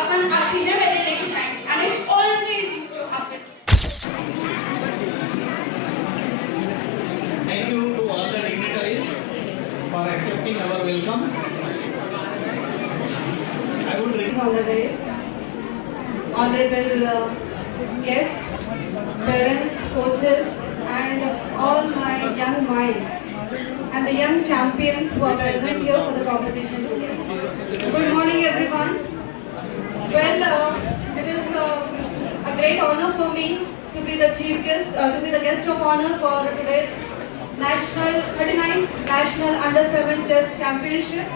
अपन आखिरी में मेरे लेके जाएंगे and it always used to happen. Thank you to all the dignitaries for accepting our welcome. I would request On the days, honorable guests, parents, coaches, and all my young minds and the young champions who are present here for the competition today. Good morning, everyone. Well, it is a great honor for me to be the chief guest, to be the guest of honor for today's national 39th National Under 7 Chess Championship,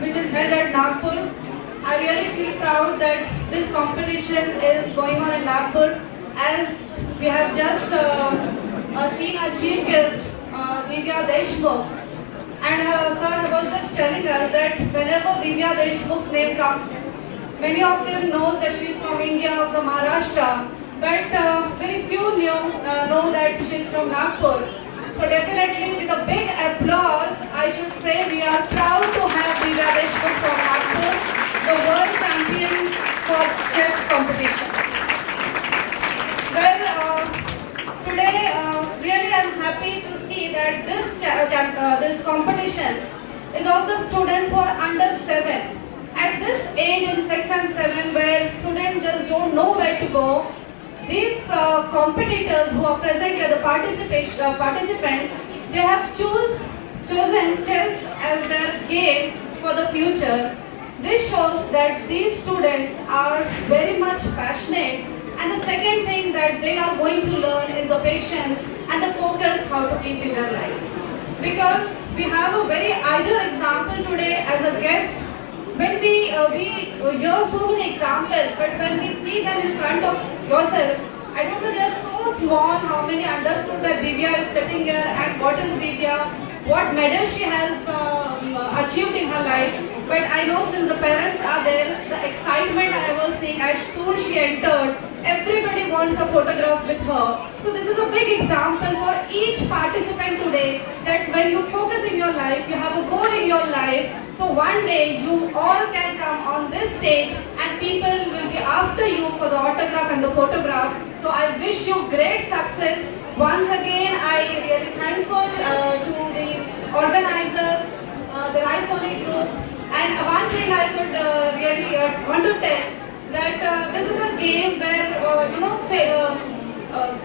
which is held at Nagpur. I really feel proud that this competition is going on in Nagpur, as we have just seen our chief guest, Divya Deshmukh. And sir was just telling us that whenever Divya Deshmukh's name comes, many of them knows that she is from India, from Maharashtra, but very few know that she is from Nagpur. So definitely with a big applause, I should say we are proud to have Divya Deshmukh from Nagpur, the world champion for chess competition. Well, today really I am happy to see that this competition is of the students who are under 7. At this age in 6 and 7 where students just don't know where to go, these competitors who are present here, the participants, they have chosen chess as their game for the future. This shows that these students are very much passionate, and the second thing that they are going to learn is the patience and the focus how to keep in their life. Because we have a very ideal example today as a guest. When we hear so many examples, but when we see them in front of yourself, I don't know, they are so small, how many understood that Divya is sitting here and what is Divya, what medal she has achieved in her life. But I know since the parents are there, the excitement I was seeing as soon she entered, everybody wants a photograph with her. So this is a big example for each participant today that when you focus in your life, you have a goal in your life. So one day you all can come on this stage and people will be after you for the autograph and the photograph. So I wish you great success. Once again, I really thankful to the organizers, the Raisoni group. And one thing I could really want to tell that this is a game where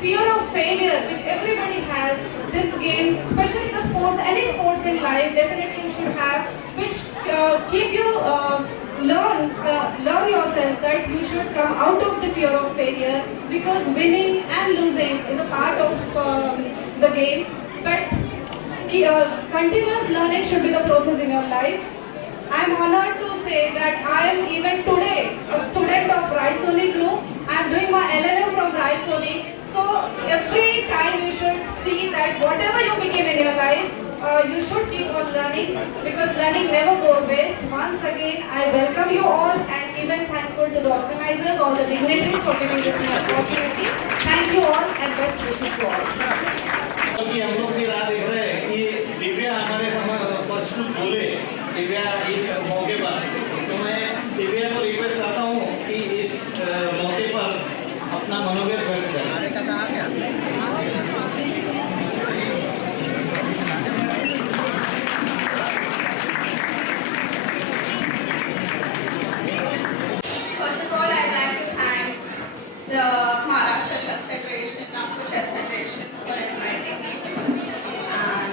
fear of failure, which everybody has. This game, especially the sports, any sports in life, definitely you should have, which keep you learn yourself that you should come out of the fear of failure, because winning and losing is a part of the game. But continuous learning should be the process in your life. I am honored to say that I am even today a student of Raisoni Group. I am doing my LLM from Raisoni. So every time you should see that whatever you became in your life, you should keep on learning, because learning never goes waste. Once again, I welcome you all and even thankful to the organizers, all the dignitaries for giving this opportunity. Thank you all and best wishes to all. कि हम लोग की राह देख रहे हैं कि दिव्या हमारे फर्स्ट बोले दिव्या इस मौके पर, तो मैं दिव्या को रिक्वेस्ट करता हूँ कि इस मौके पर अपना मनोबल व्यक्त करें। First of all, I'd like to thank the Maharashtra Chess Federation, Nagpur Chess Federation for inviting me here, and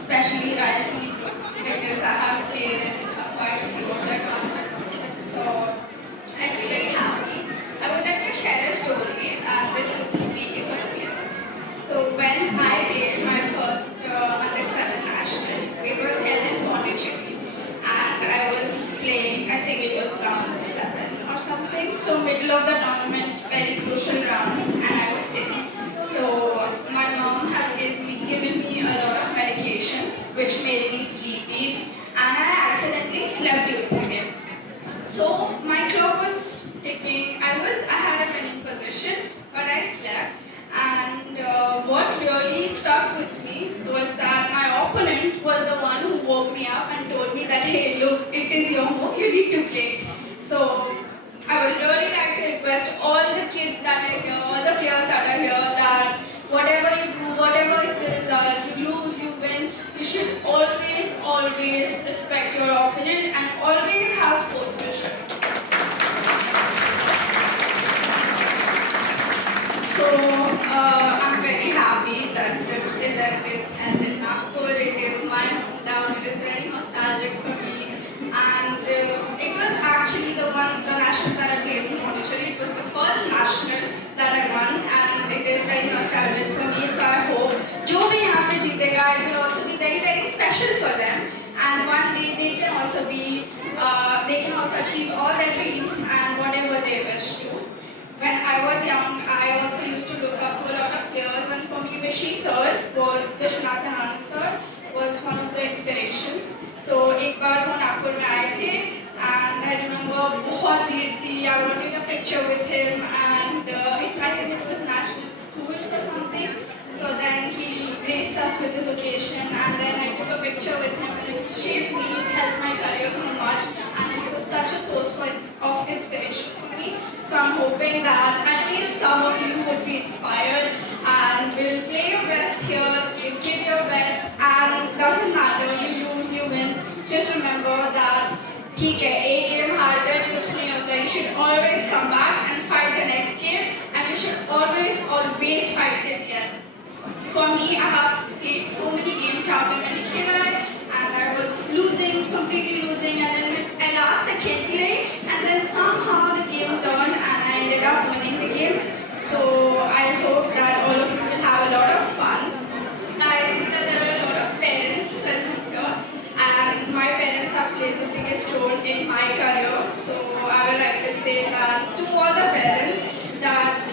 especially Raisoni Group, because I have played in quite a few of their tournaments. So I feel very happy. I would like to share a story, and this is mainly for the players. So when I played my first under 7 nationals, it was held in Pondicherry, and I was playing, I think it was round 7 or something. So middle of the tournament, very crucial round, and I was sick. So my mom had given me a lot of medications which made me sleepy, and I accidentally slept during the game. So my clock was ticking. I had a winning position, but I slept. And what really stuck with me was that my opponent was the one who woke me up and told me that, hey, look, it is your move, you need to play. So I So I'm very happy that this event is held in Nagpur. It is my hometown. It is very nostalgic for me. And it was actually the national that I played in Pondicherry. It was the first national that I won, and it is very nostalgic for me. So I hope जो भी यहाँ पे जीतेगा, it will also be very very special for them. And one day they can also achieve all their dreams and whatever they wish to. When I was young, I also used to look up to a lot of players, and for me, Vishy sir was Vishwanathan Anand sir was one of the inspirations. So एक बार वो नागपुर में आए थे, and I remember बहुत भीड़ थी. I wanted a picture with him, and I think it was national schools or something. So then he graced us with his occasion, and then I took a picture with him, and it shaped me, it helped my career so much, and it was such a source of inspiration for me. So I'm hoping that at least some of you would be inspired and will play your best here, you give your best, and doesn't matter, you lose, you win. Just remember that ठीक है, एक game हार गए कुछ नहीं होता. You should always come back and fight the next game, and you should always fight till the end. For me, I have played so many games जहाँ पे मैंने खेला है, and I was losing, completely losing, and then at last I खेलती रही, and then somehow the game turned, and I ended up winning the game. So I hope that all of you will have a lot of fun. I see that there are a lot of parents present here, and my parents have played the biggest role in my career. So I would like to say that to all the parents that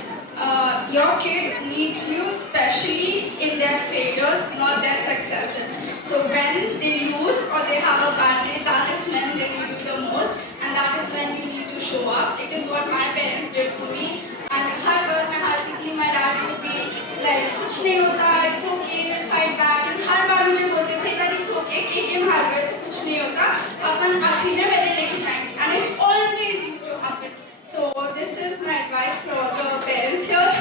your kid needs you, especially in their failures, not their successes. So when they lose or they have a bad day, that is when they need you the most, and that is when you need to show up. It is what my parents did for me. And हर बार मैं हारती थी, my dad would be like, कुछ नहीं होता, it's okay, we'll fight back. And हर बार मुझे बोलते थे that it's okay, एक game हार गए तो कुछ नहीं होता, अपन आखिरी में पहले लेके जाएंगे. And it always used to happen. So this is my advice for all the parents here.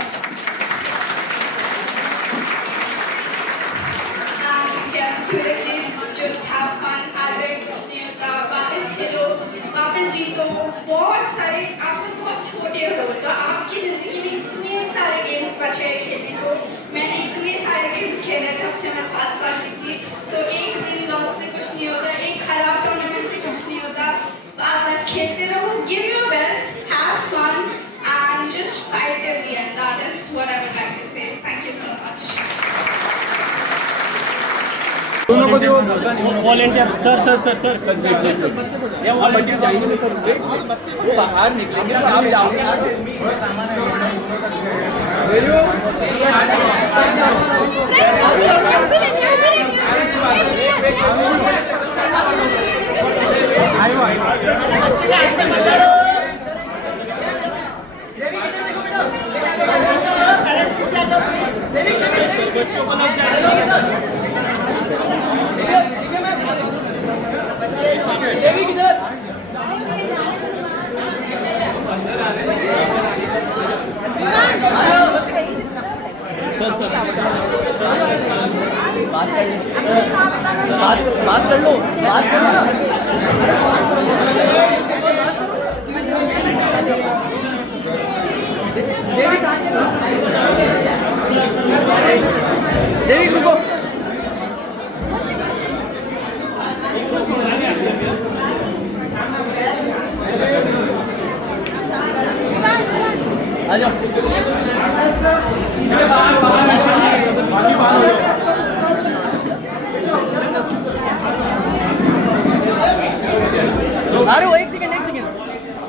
And yes, to the kids, just have fun. हार गए कुछ नहीं होता, वापस खेलो, वापस जीतो. बहुत सारे आप बहुत छोटे हो तो आपकी ज़िंदगी में इतने सारे गेम्स बचे हैं खेलने को. मैंने इतने सारे गेम्स खेले जब से मैं 7 साल की थी. सो एक दिन लॉस से कुछ नहीं होता, एक खराब टूर्नामेंट से कुछ नहीं होता. आप बस खेलते रहो, give your best, have fun, and just fight till the end. That is what I would like to say. Thank you so much. दोनों को जो वॉलेंटियर सर या वॉलेंटियर जाएंगे सर, वो बाहर निकलेंगे तो आप जाओगे. बात कर लो देवी रुको. आ जाओ. अरे वो एक सेकंड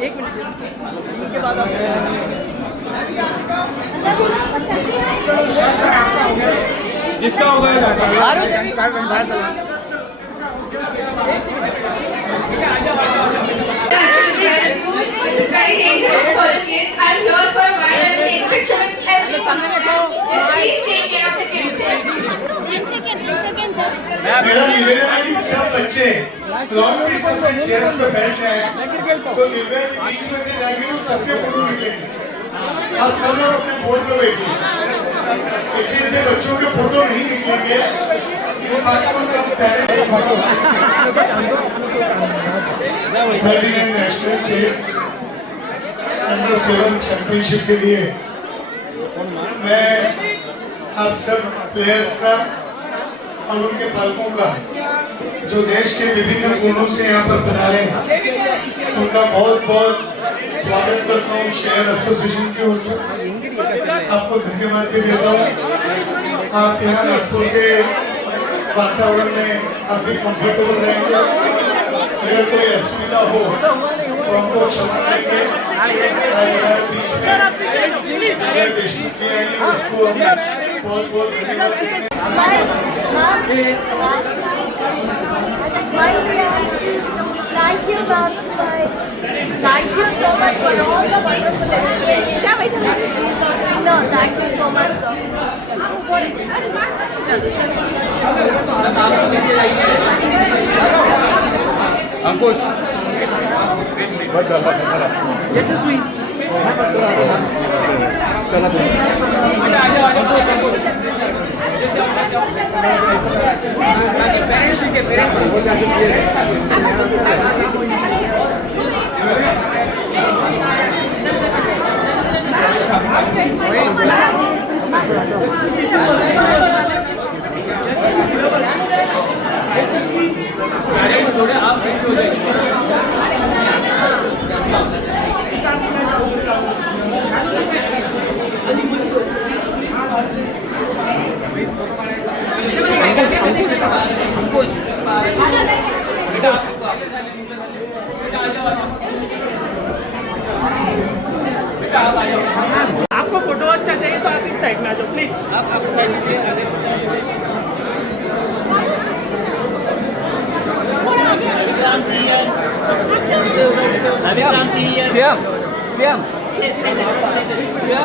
एक मिनट के बाद जिसका होगा This is very dangerous for the kids. I'm here for a while. I'm taking pictures with every one of them. Just please take care of the kids. मेरा निवेदन है कि सब बच्चे लॉन की सबसे चेयर्स पे बैठ जाए, तो दिव्या के बीच में से जाके तो सबके फोटो निकलेंगे. आप सब लोग अपने बोर्ड पे बैठिए. किसी से बच्चों के फोटो नहीं निकलेंगे, इस बात को सब parents. 39 national chess under 7 championship के लिए मैं आप सब प्लेयर्स का और उनके पालकों का जो देश के विभिन्न कोनों से यहाँ पर पधारे हैं उनका बहुत बहुत स्वागत करता हूँ शहर एसोसिएशन की ओर से। आपको धन्यवाद भी देता हूँ। आप यहाँ नागपुर के वातावरण में काफी कंफर्टेबल रहेंगे। अगर कोई असुविधा हो तो हमको क्षमा करेंगे। बीच में अगर देशमुख जी आएंगे उसको हम बहुत बहुत धन्यवाद देते हैं। Smile, dear. Thank you, ma'am. Smile. Thank you so much for all the wonderful experience. She's a winner. Thank you so much, sir. अंकुश बस चला यशस्वी चला थोड़े आप पीछे हो जाएंगे। आपको फोटो अच्छा चाहिए तो आप इस साइड में आ जाओ प्लीज। आप साइड लीजिए, आगे से साइड लीजिए। श्याम श्याम श्याम